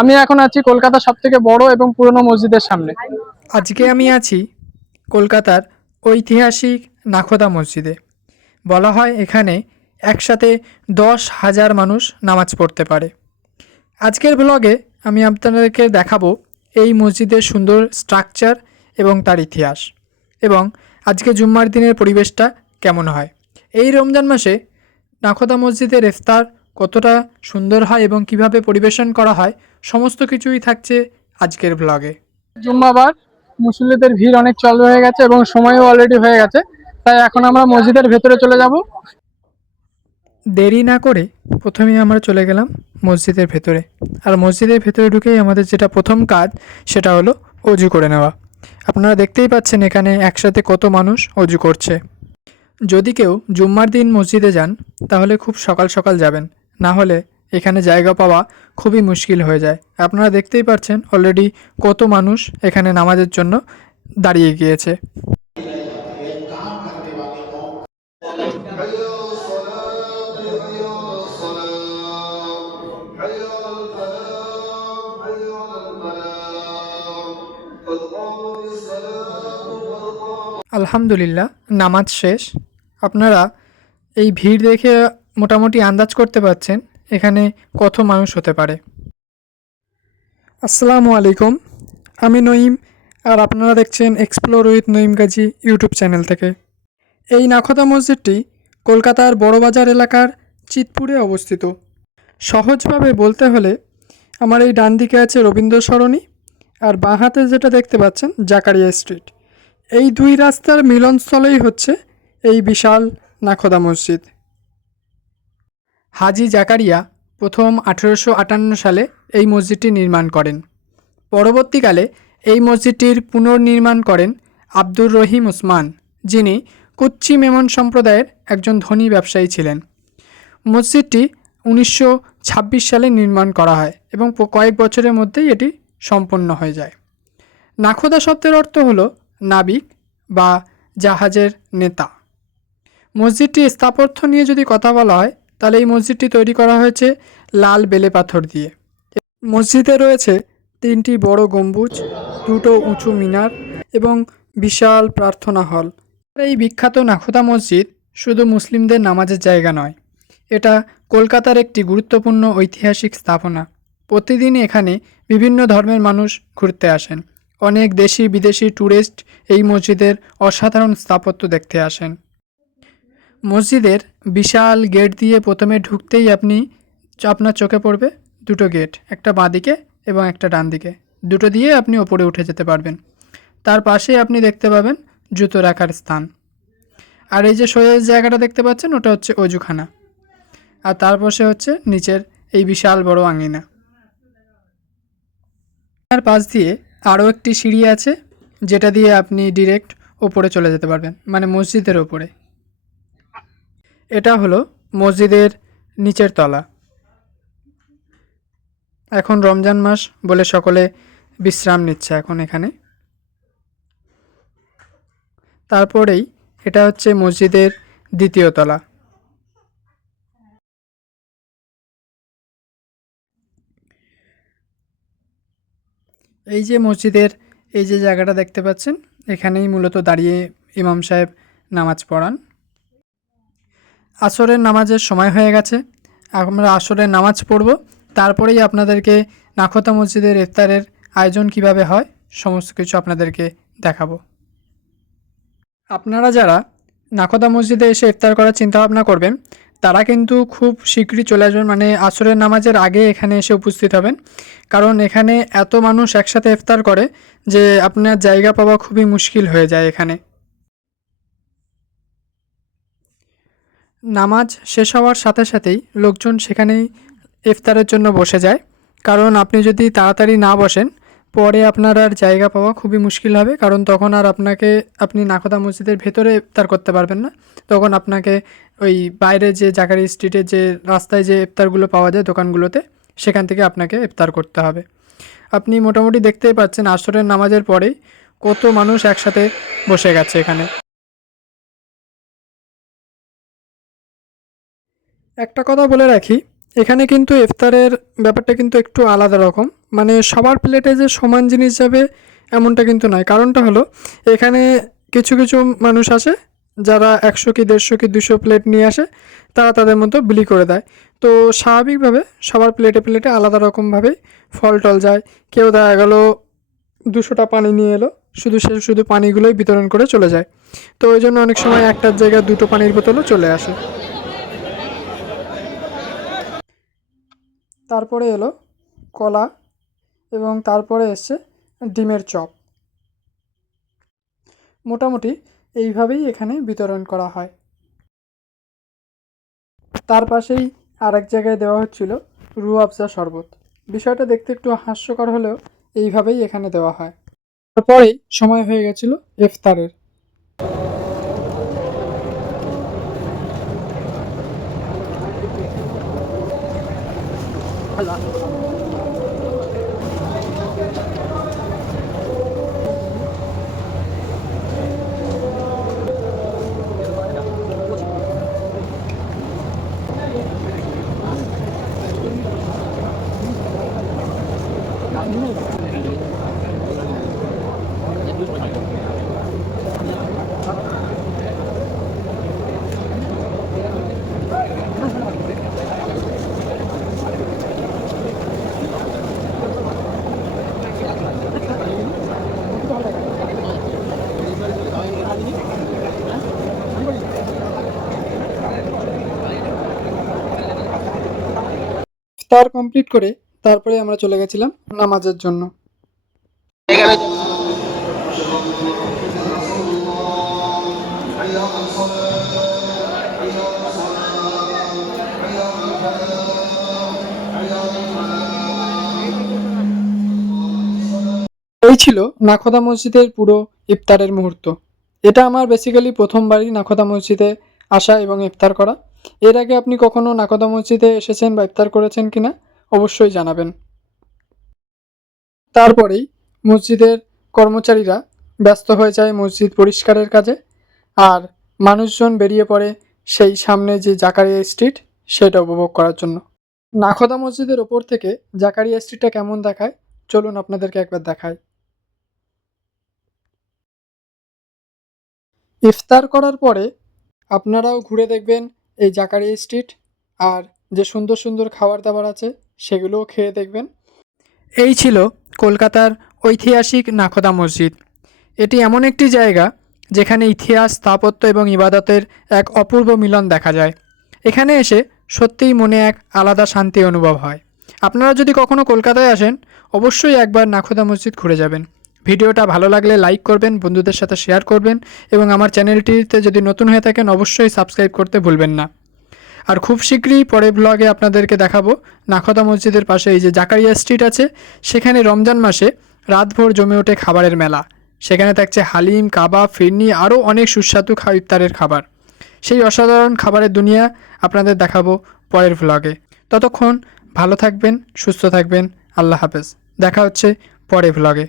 আমি এখন আছি কলকাতার সবথেকে বড় এবং পুরনো মসজিদের সামনে। আজকে আমি আছি কলকাতার ঐতিহাসিক নাখোদা মসজিদে। বলা হয় এখানে একসাথে 10,000 মানুষ নামাজ পড়তে পারে। আজকের ব্লগে আমি আপনাদেরকে দেখাবো এই মসজিদের সুন্দর স্ট্রাকচার এবং তার ইতিহাস, এবং আজকে জুম্মার দিনের পরিবেশটা কেমন হয়। এই রমজান মাসে নাখোদা মসজিদের ইফতার কতটা সুন্দর হয় এবং কিভাবে পরিবেশন করা হয়, সমস্ত কিছুই থাকছে আজকের ব্লগে। জুম্মাবার মুসল্লিদের ভিড় অনেক চালু হয়ে গেছে এবং সময়ও অলরেডি হয়ে গেছে, তাই এখন আমরা মসজিদের ভেতরে চলে যাব। দেরি না করে প্রথমেই আমরা চলে গেলাম মসজিদের ভেতরে। আর মসজিদের ভেতরে ঢুকেই আমাদের যেটা প্রথম কাজ সেটা হলো অজু করে নেওয়া। আপনারা দেখতেই পাচ্ছেন এখানে একসাথে কত মানুষ অজু করছে। যদি কেউ জুম্মার দিন মসজিদে যান তাহলে খুব সকাল সকাল যাবেন, না হলে এখানে জায়গা পাওয়া খুবই মুশকিল হয়ে যায়। আপনারা দেখতেই পাচ্ছেন অলরেডি কত মানুষ এখানে নামাজের জন্য দাঁড়িয়ে গিয়েছে। আলহামদুলিল্লাহ, নামাজ শেষ। আপনারা এই ভিড় দেখে মোটামুটি আন্দাজ করতে পারছেন এখানে কত মানুষ হতে পারে। আসসালামু আলাইকুম, আমি নঈম, আর আপনারা দেখছেন explore with Naeem Gazi YouTube channel থেকে। এই নাখোদা মসজিদটি কলকাতার বড়বাজার এলাকার চিতপুরে অবস্থিত। সহজভাবে বলতে হলে আমার এই ডান দিকে আছে রবীন্দ্র সরণি, আর বাঁ হাতে যেটা দেখতে পাচ্ছেন জাকারিয়া স্ট্রিট। এই দুই রাস্তার মিলনস্থলেই হচ্ছে এই বিশাল নাখোদা মসজিদ। হাজি জাকারিয়া প্রথম 1858 সালে এই মসজিদটি নির্মাণ করেন। পরবর্তীকালে এই মসজিদটির পুনর্নির্মাণ করেন আব্দুর রহিম ওসমান, যিনি কুচ্চি মেমন সম্প্রদায়ের একজন ধনী ব্যবসায়ী ছিলেন। মসজিদটি 1926 সালে নির্মাণ করা হয় এবং কয়েক বছরের মধ্যেই এটি সম্পন্ন হয়ে যায়। নাখোদা শব্দের অর্থ হল নাবিক বা জাহাজের নেতা। মসজিদটির স্থাপত্য নিয়ে যদি কথা বলা হয় তাহলে এই মসজিদটি তৈরি করা হয়েছে লাল বেলে পাথর দিয়ে। মসজিদে রয়েছে 3টি বড় গম্বুজ, 2টো উঁচু মিনার এবং বিশাল প্রার্থনা হল। এই বিখ্যাত নাখোদা মসজিদ শুধু মুসলিমদের নামাজের জায়গা নয়, এটা কলকাতার একটি গুরুত্বপূর্ণ ঐতিহাসিক স্থাপনা। প্রতিদিন এখানে বিভিন্ন ধর্মের মানুষ ঘুরতে আসেন। অনেক দেশি বিদেশি ট্যুরিস্ট এই মসজিদের অসাধারণ স্থাপত্য দেখতে আসেন। মসজিদের বিশাল গেট দিয়ে প্রথমে ঢুকতেই আপনার চোখে পড়বে 2টো গেট, একটা বাঁদিকে এবং একটা ডান দিকে। দুটো দিয়ে আপনি ওপরে উঠে যেতে পারবেন। তার পাশেই আপনি দেখতে পাবেন জুতো রাখার স্থান। আর এই যে সোজা জায়গাটা দেখতে পাচ্ছেন ওটা হচ্ছে অজুখানা, আর তার পাশে হচ্ছে নিচের এই বিশাল বড় আঙিনা। তার পাশ দিয়ে আরও একটি সিঁড়ি আছে, যেটা দিয়ে আপনি ডিরেক্ট ওপরে চলে যেতে পারবেন, মানে মসজিদের ওপরে। এটা হলো মসজিদের নিচের তলা। এখন রমজান মাস বলে সকলে বিশ্রাম নিচ্ছে এখন এখানে। তারপরেই এটা হচ্ছে মসজিদের দ্বিতীয় তলা। এই যে মসজিদের এই যে জায়গাটা দেখতে পাচ্ছেন, এখানেই মূলত দাঁড়িয়ে ইমাম সাহেব নামাজ পড়ান। আসরের নামাজের সময় হয়ে গেছে, আমরা আসরের নামাজ পড়ব। তারপরেই আপনাদেরকে নাখোদা মসজিদের ইফতারের আয়োজন কিভাবে হয় সমস্ত কিছু আপনাদেরকে দেখাবো। আপনারা যারা নাখোদা মসজিদে এসে ইফতার করার চিন্তাভাবনা করবেন তারা কিন্তু খুব শীঘ্রই চলে আসবেন, মানে আসরের নামাজের আগে এখানে এসে উপস্থিত হবেন। কারণ এখানে এত মানুষ একসাথে ইফতার করে যে আপনার জায়গা পাওয়া খুবই মুশকিল হয়ে যায় এখানে। নামাজ শেষ হওয়ার সাথে সাথেই লোকজন সেখানেই ইফতারের জন্য বসে যায়। কারণ আপনি যদি তাড়াতাড়ি না বসেন পরে আপনার আর জায়গা পাওয়া খুবই মুশকিল হবে, কারণ তখন আর আপনি নাখোদা মসজিদের ভেতরে ইফতার করতে পারবেন না। তখন আপনাকে ওই বাইরে যে জাকারি স্ট্রিটে যে রাস্তায় যে ইফতারগুলো পাওয়া যায় দোকানগুলোতে, সেখান থেকে আপনাকে ইফতার করতে হবে। আপনি মোটামুটি দেখতেই পাচ্ছেন আসরের নামাজের পরেই কত মানুষ একসাথে বসে গেছে এখানে। একটা কথা বলে রাখি, এখানে কিন্তু ইফতারের ব্যাপারটা কিন্তু একটু আলাদা রকম, মানে সবার প্লেটে যে সমান জিনিস যাবে এমনটা কিন্তু নয়। কারণটা হলো এখানে কিছু কিছু মানুষ আসে যারা 100 কি 150 কি 200 প্লেট নিয়ে আসে, তারা তাদের মতো বিলি করে দেয়। তো স্বাভাবিকভাবে সবার প্লেটে প্লেটে আলাদা রকমভাবেই ফল টল যায়। কেউ দেখা গেল 200টা পানি নিয়ে এলো, শুধু পানিগুলোই বিতরণ করে চলে যায়। তো ওই জন্য অনেক সময় একটার জায়গায় 2টো পানির বোতলও চলে আসে। তারপরে এলো কলা এবং তারপরে এসছে ডিমের চপ। মোটামুটি এইভাবেই এখানে বিতরণ করা হয়। তার পাশেই আরেক জায়গায় দেওয়া হচ্ছিল রুহ আফজা শরবত। বিষয়টা দেখতে একটু হাস্যকর হলেও এইভাবেই এখানে দেওয়া হয়। তারপরেই সময় হয়ে গেছিল ইফতারের। ইফতার কমপ্লিট করে তারপরে আমরা চলে গেছিলাম নামাজের জন্য। এই ছিল নাখোদা মসজিদের পুরো ইফতারের মুহূর্ত। এটা আমার বেসিক্যালি প্রথমবারই নাখোদা মসজিদে আসা এবং ইফতার করা। এর আগে আপনি কখনো নাখোদা মসজিদে এসেছেন বা ইফতার করেছেন কিনা অবশ্যই জানাবেন। তারপরেই মসজিদের কর্মচারীরা ব্যস্ত হয়ে যায় মসজিদ পরিষ্কারের কাজে, আর মানুষজন বেরিয়ে পড়ে সেই সামনে যে জাকারিয়া স্ট্রিট সেটা উপভোগ করার জন্য। নাখোদা মসজিদের ওপর থেকে জাকারিয়া স্ট্রিটটা কেমন দেখায় চলুন আপনাদেরকে একবার দেখাই। ইফতার করার পরে আপনারাও ঘুরে দেখবেন এই জাকারিয়া স্ট্রিট, আর যে সুন্দর সুন্দর খাবার দাবার আছে সেগুলোও খেয়ে দেখবেন। এই ছিল কলকাতার ঐতিহাসিক নাখোদা মসজিদ। এটি এমন একটি জায়গা যেখানে ইতিহাস, স্থাপত্য এবং ইবাদতের এক অপূর্ব মিলন দেখা যায়। এখানে এসে সত্যিই মনে এক আলাদা শান্তি অনুভব হয়। আপনারা যদি কখনো কলকাতায় আসেন অবশ্যই একবার নাখোদা মসজিদ ঘুরে যাবেন। ভিডিওটা ভালো লাগলে লাইক করবেন, বন্ধুদের সাথে শেয়ার করবেন এবং আমার চ্যানেলটিতে যদি নতুন হয়ে থাকেন অবশ্যই সাবস্ক্রাইব করতে ভুলবেন না। আর খুব শীঘ্রই পরের ব্লগে আপনাদেরকে দেখাবো নাখোদা মসজিদের পাশে এই যে জাকারিয়া স্ট্রিট আছে, সেখানে রমজান মাসে রাতভর জমে ওঠে খাবারের মেলা। সেখানে থাকছে হালিম, কাবাব, ফিরনি, আরও অনেক সুস্বাদু ইফতারের খাবার। সেই অসাধারণ খাবারের দুনিয়া আপনাদের দেখাবো পরের ব্লগে। ততক্ষণ ভালো থাকবেন, সুস্থ থাকবেন। আল্লাহ হাফেজ। দেখা হচ্ছে পরের ব্লগে।